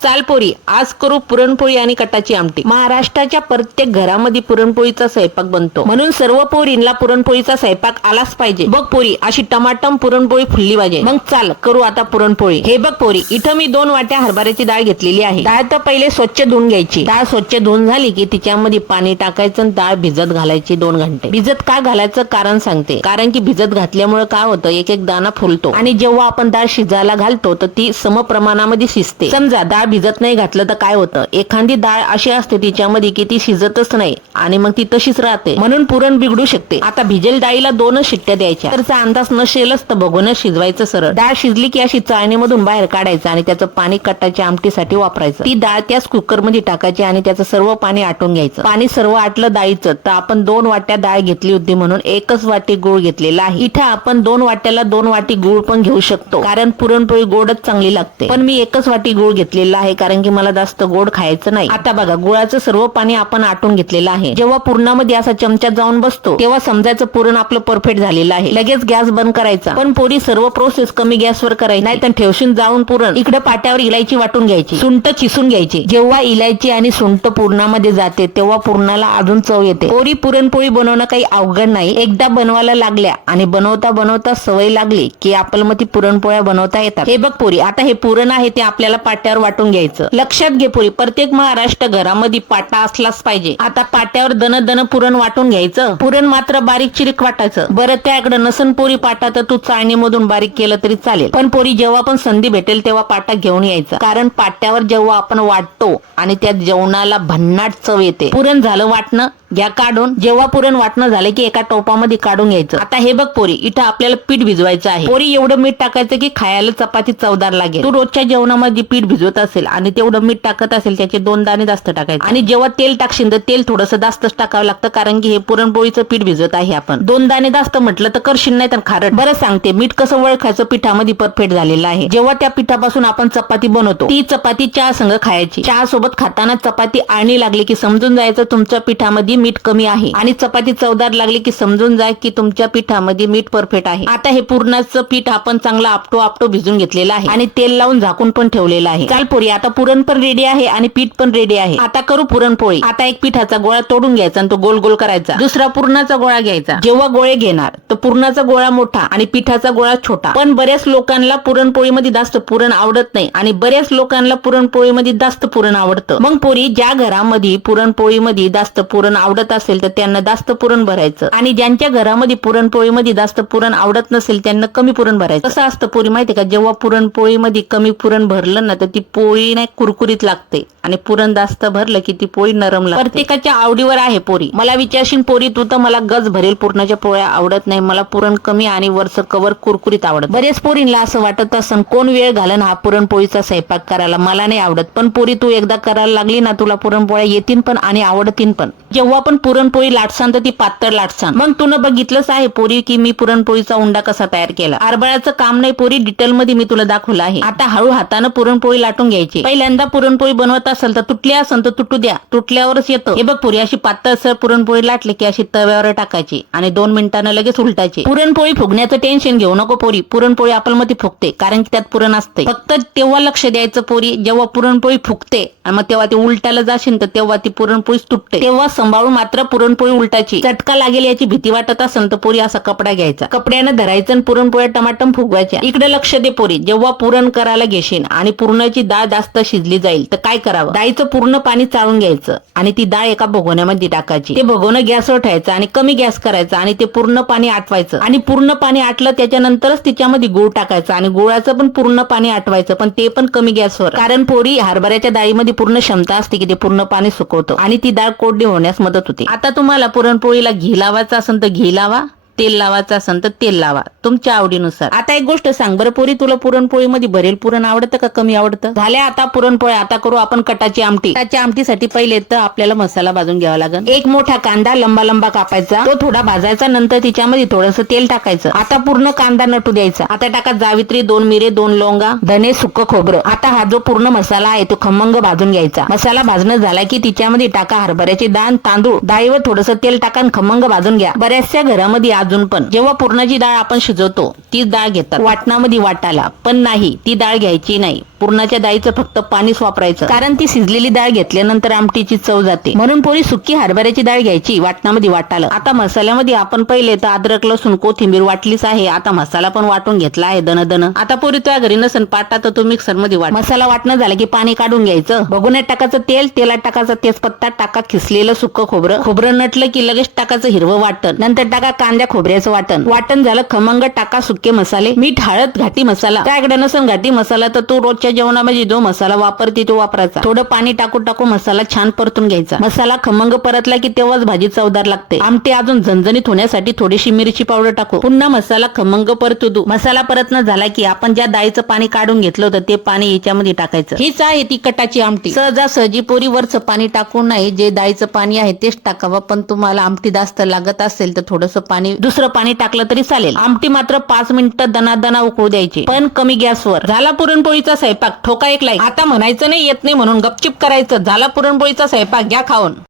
चाल पोरी आज करू पुरणपोळी आणि कटाची आमटी. महाराष्ट्राच्या प्रत्येक घरामध्ये पुरणपोळीचा स्वयंपाक बनतो. म्हणून सर्व पोरींना पुरणपोळीचा स्वयंपाक आलाच पाहिजे. बघ पोरी अशी टमाटम पुरणपोळी फुलली पाहिजे. मग चाल करू आता पुरणपोळी. हे बघ पोरी इथं मी दोन वाट्या हरभऱ्याची डाळ घेतलेली आहे. डाळ तर पहिले स्वच्छ धुवून घ्यायची. डाळ स्वच्छ धुवून झाली की तिच्यामध्ये पाणी टाकायचं आणि डाळ भिजत घालायची दोन घंटे. भिजत का घालायचं कारण सांगते. कारण की भिजत घातल्यामुळे काय होतं एक एक दाना फुलतो. आणि जेव्हा आपण डाळ शिजायला घालतो तर ती समप्रमाणामध्ये शिजते. समजा डाळ भिजत नाही घातलं तर काय होतं? एखादी डाळ अशी असते तिच्यामध्ये की ती शिजतच नाही आणि मग ती तशीच राहते. म्हणून पुरण बिघडू शकते. आता भिजेल डाळीला दोनच शिट्ट्या द्यायच्या. तर अंदाज नसेलच तर बघूनच शिजवायचं सरळ. डाळ शिजली की अशी चाळणीमधून बाहेर काढायचं आणि त्याचं पाणी कटाच्या आमटीसाठी वापरायचं. ती डाळ त्याच कुकरमध्ये टाकायची आणि त्याचं सर्व पाणी आटून घ्यायचं. पाणी सर्व आटलं डाळीचं तर आपण दोन वाट्या डाळ घेतली होती म्हणून एकच वाटी गुळ घेतलेला आहे. इथे आपण दोन वाट्याला दोन वाटी गुळ पण घेऊ शकतो. कारण पुरणपोळी गोडच चांगली लागते. पण मी एकच वाटी गुळ घेतलेला आहे कारण की मला जास्त गोड खायचं नाही. आता बघा गुळाचं सर्व पाणी आपण आटून घेतलेलं आहे. जेव्हा पूर्णामध्ये असा चमचा जाऊन बसतो तेव्हा समजायचं पुरण आपलं परफेक्ट झालेलं आहे. लगेच गॅस बंद करायचा. पण पोरी सर्व प्रोसेस कमी गॅसवर करायची. नाही तर ठेवशीन जाऊन पुरण. इकडे पाट्यावर इलायची वाटून घ्यायची. सुंट चिसून घ्यायची. जेव्हा इलायची आणि सुंट पूर्णामध्ये जाते तेव्हा पूर्णाला अजून चव येते. पोरी पुरणपोळी बनवणं काही अवघड नाही. एकदा बनवायला लागल्या आणि बनवता बनवता सवय लागली की आपल्याला मग ती पुरणपोळ्या बनवता येतात. हे बघ पोरी आता हे पुरण आहे ते आपल्याला पाट्यावर वाटून घ्यायचं. लक्षात घे पोरी प्रत्येक महाराष्ट्र घरामध्ये पाटा असलाच पाहिजे. आता पाट्यावर दन दन पुरण वाटून घ्यायचं. पुरण मात्र बारीक चिरीक वाटायचं. बरं त्याकडे नसन पोरी पाटा तर तू चाळणीमधून बारीक केलं तरी चालेल. पण पोरी जेव्हा पण संधी भेटेल तेव्हा पाटा घेऊन यायचा. कारण पाट्यावर जेव्हा आपण वाटतो आणि त्या जेवणाला भन्नाट चव येते. पुरण झालं वाटणं घ्या काढून. जेव्हा पुरण वाटणं झालं की एका टोपामध्ये काढून घ्यायचं. आता हे बघ पोरी इथं आपल्याला पीठ भिजवायचं आहे. पोरी एवढं मीठ टाकायचं की खायला चपाती चवदार लागेल. तू रोजच्या जेवणामध्ये पीठ भिजवत असेल आणि तेवढं मीठ टाकत असेल त्याचे दोन दाणे जास्त टाकायचे. आणि जेव्हा तेल टाकशील तर तेल थोडंसं जास्तच टाकावं लागतं कारण की हे पुरणपोळीचं पीठ भिजत आहे आपण. दोन दाणे जास्त म्हटलं तर करशील नाही तर खारट. बरं सांगते मीठ कसं वळखायचं पिठामध्ये परफेक्ट झालेलं आहे. जेव्हा त्या पिठापासून आपण चपाती बनवतो ती चपाती चहा संग खायची. चहा सोबत खाताना चपाती आळणी लागली की समजून जायचं तुमच्या पिठामध्ये मीठ कमी आहे. आणि चपाती चवदार लागली की समजून जाय की तुमच्या पिठामध्ये मीठ परफेक्ट आहे. आता हे पूर्णाचं पीठ आपण चांगलं आपटो आपटो भिजून घेतलेलं आहे. आणि तेल लावून झाकून पण ठेवलेलं आहे. चाल पोरी आता पुरण पण रेडी आहे आणि पीठ पण रेडी आहे. आता करू पुरणपोळी. आता एक पिठाचा गोळा तोडून घ्यायचा आणि तो गोल गोल करायचा. दुसरा पुरणाचा गोळा घ्यायचा. जेव्हा गोळे घेणार तर पुरणाचा गोळा मोठा आणि पिठाचा गोळा छोटा. पण बऱ्याच लोकांना पुरणपोळीमध्ये जास्त पुरण आवडत नाही आणि बऱ्याच लोकांना पुरणपोळीमध्ये जास्त पुरण आवडतं. मग पोरी ज्या घरामध्ये पुरणपोळीमध्ये जास्त पुरण आवडत असेल तर त्यांना जास्त पुरण भरायचं. आणि ज्यांच्या घरामध्ये पुरणपोळीमध्ये जास्त पुरण आवडत नसेल त्यांना कमी पुरण भरायचं. कसं असतं पोरी माहिती का? जेव्हा पुरणपोळीमध्ये कमी पुरण भरलं ना तर ती पोळी नाही कुरकुरीत लागते. आणि पुरण जास्त भरलं की ती पोळी नरम लागते. प्रत्येकाच्या आवडीवर आहे पोरी. मला विचारशील पोरी तू तर मला गज भरेल पुरणाच्या पोळ्या आवडत नाही. मला पुरण कमी आणि वरचं कवर कुरकुरीत आवडत. बरेच पोरींना असं वाटत असन कोण वेळ घालन हा पुरणपोळीचा स्वयंपाक करायला? मला नाही आवडत. पण पोरी तू एकदा करायला लागली ना तुला पुरणपोळ्या येतील पण आणि आवडतील पण. जेव्हा पण पुरणपोळी लाटसान तर ती पातळ लाटसान. मग तू बघितलंच आहे पोरी की मी पुरणपोळीचा उंडा कसा तयार केला? आरबळाचं काम नाही पोरी डिटेल मध्ये मी तुला दाखवलं आहे. आता हळू हातानं पुरणपोळी लाटून घ्यायची. पहिल्यांदा पुरणपोळी बनवत असेल तर तुटली असेल तर तुटू द्या. तुटल्यावरच येतं. हे बघ पोरी अशी पातळसर पुरणपोळी लाटली की अशी तव्यावर टाकायची आणि दोन मिनिटांना लगेच उलटायची. पुरणपोळी फुगण्याचं टेन्शन घेऊ नको पोरी. पुरणपोळी आपण मध्ये फुगते कारण की त्यात पुरण असते फक्त तेव्हा लक्ष द्यायचं पोरी जेव्हा पुरणपोळी फुगते आणि मग तेव्हा ती उलटायला जाशील तर तेव्हा ती पुरणपोळी तुटते. तेव्हा सांभाळून मात्र पुरणपोळी उलटायची. चटका लागेल याची भीती वाटत असेल तर पोरी असा कपडा घ्यायचा. कपड्यानं धरायचं आणि पुरणपोळ्या टमाटम फुगवायच्या. इकडे लक्ष दे पोरी. जेव्हा पुरण करायला घेशील आणि पुरणाची डाळ जास्त शिजली जाईल तर काय करावं? डाळीचं पूर्ण पाणी चाळून घ्यायचं आणि ती डाळ एका भगोण्यामध्ये टाकायची. ते भगोणं गॅसवर ठेवायचं आणि कमी गॅस करायचा आणि ते पूर्ण पाणी आटवायचं. आणि पूर्ण पाणी आटलं त्याच्यानंतरच तिच्यामध्ये गुळ टाकायचं आणि गुळाचं पण पूर्ण पाणी आटवायचं पण ते पण कमी गॅसवर. कारण पोरी हरभऱ्याच्या डाळीमध्ये पूर्ण क्षमता असते की ते पूर्ण पाणी सुकवतं आणि ती डाळ कोरडी होण्यास मदत होते. आता तुम्हाला पुरणपोळीला घी लावायचं असेल तर घी लावा. तेल लावायचं असेल तर तेल लावा तुमच्या आवडीनुसार. आता एक गोष्ट सांग बरं पोरी तुला पुरणपोळीमध्ये भरेल पुरण आवडतं का कमी आवडतं? झाल्या आता पुरणपोळी आता करू आपण कटाची आमटी. कटाच्या आमटीसाठी पहिले तर आपल्याला मसाला भाजून घ्यावा लागेल. एक मोठा कांदा लंबा लंबा कापायचा तो थोडा भाजायचा नंतर तिच्यामध्ये थोडंसं तेल टाकायचं. आता पूर्ण कांदा नटू द्यायचा. आता टाका जावित्री दोन मिरे दोन लोंगा धने सुक्क खोबरं. आता हा जो पूर्ण मसाला आहे तो खमंग भाजून घ्यायचा. मसाला भाजणं झाला की तिच्यामध्ये टाका हरभऱ्याचे दाण तांदूळ डाळीवर थोडंसं तेल टाका खमंग भाजून घ्या. बऱ्याचशा घरामध्ये आज अजून पण. जेव्हा पुरणाची डाळ आपण शिजवतो ती डाळ घेतात. वाटणामध्ये वाटायला पण नाही ती डाळ घ्यायची नाही. पुरणाच्या डाळीचं फक्त पाणीच वापरायचं. कारण ती शिजलेली डाळ घेतल्यानंतर आमटीची चव जाते. म्हणून पोरी सुकी हरभऱ्याची डाळ घ्यायची वाटणामध्ये वाटायला आता मसाल्यामध्ये आपण पहिले तर अद्रक लसूण कोथिंबीर वाटलीच आहे. आता मसाला पण वाटून घेतला आहे दन दन आता पोरी तुझ्या घरी नसन पाटा तर तू मिक्सरमध्ये वाट. मसाला वाटणं झालं की पाणी काढून घ्यायचं. बघून टाकायचं तेल तेलात टाकायचं तेजपत्ता टाका खिसलेलं सुकं खोबरं. खोबरं नटलं की लगेच टाकायचं हिरवं वाटण. नंतर टाका कांद्या खोबऱ्याचं वाटण. वाटण झालं खमंग टाका सुके मसाले मीठ हळद घाटी मसाला. त्याकडे नसन घाटी मसाला तर तू रोजच्या जेवणामध्ये जो मसाला वापरते तो वापरायचा. थोडं पाणी टाकू टाकू मसाला छान परतून घ्यायचा. मसाला खमंग परतला की तेव्हाच भाजी चवदार लागते. आमटी अजून झणझणीत होण्यासाठी थोडीशी मिरची पावडर टाकू. पुन्हा मसाला खमंग परतू दू. मसाला परतन झाला की आपण ज्या डाळीचं पाणी काढून घेतलं होतं ते पाणी याच्यामध्ये टाकायचं. हीच आहे ती कटाची आमटी. सहजासहजी पोरी वरचं पाणी टाकू नाही जे डाळीचं पाणी आहे तेच टाकावं. पण तुम्हाला आमटी जास्त लागत असेल तर थोडंसं पाणी दुसरं पाणी टाकलं तरी चालेल. आमटी मात्र पाच मिनिटं दणादणा उकळू द्यायची. पण कमी गॅसवर. झाला पुरणपोळीचा स्वयंपाक. ठोका एक लाईक. आता म्हणायचं नाही येत नाही म्हणून गपचिप करायचं. झाला पुरणपोळीचा स्वयंपाक. घ्या खाऊन.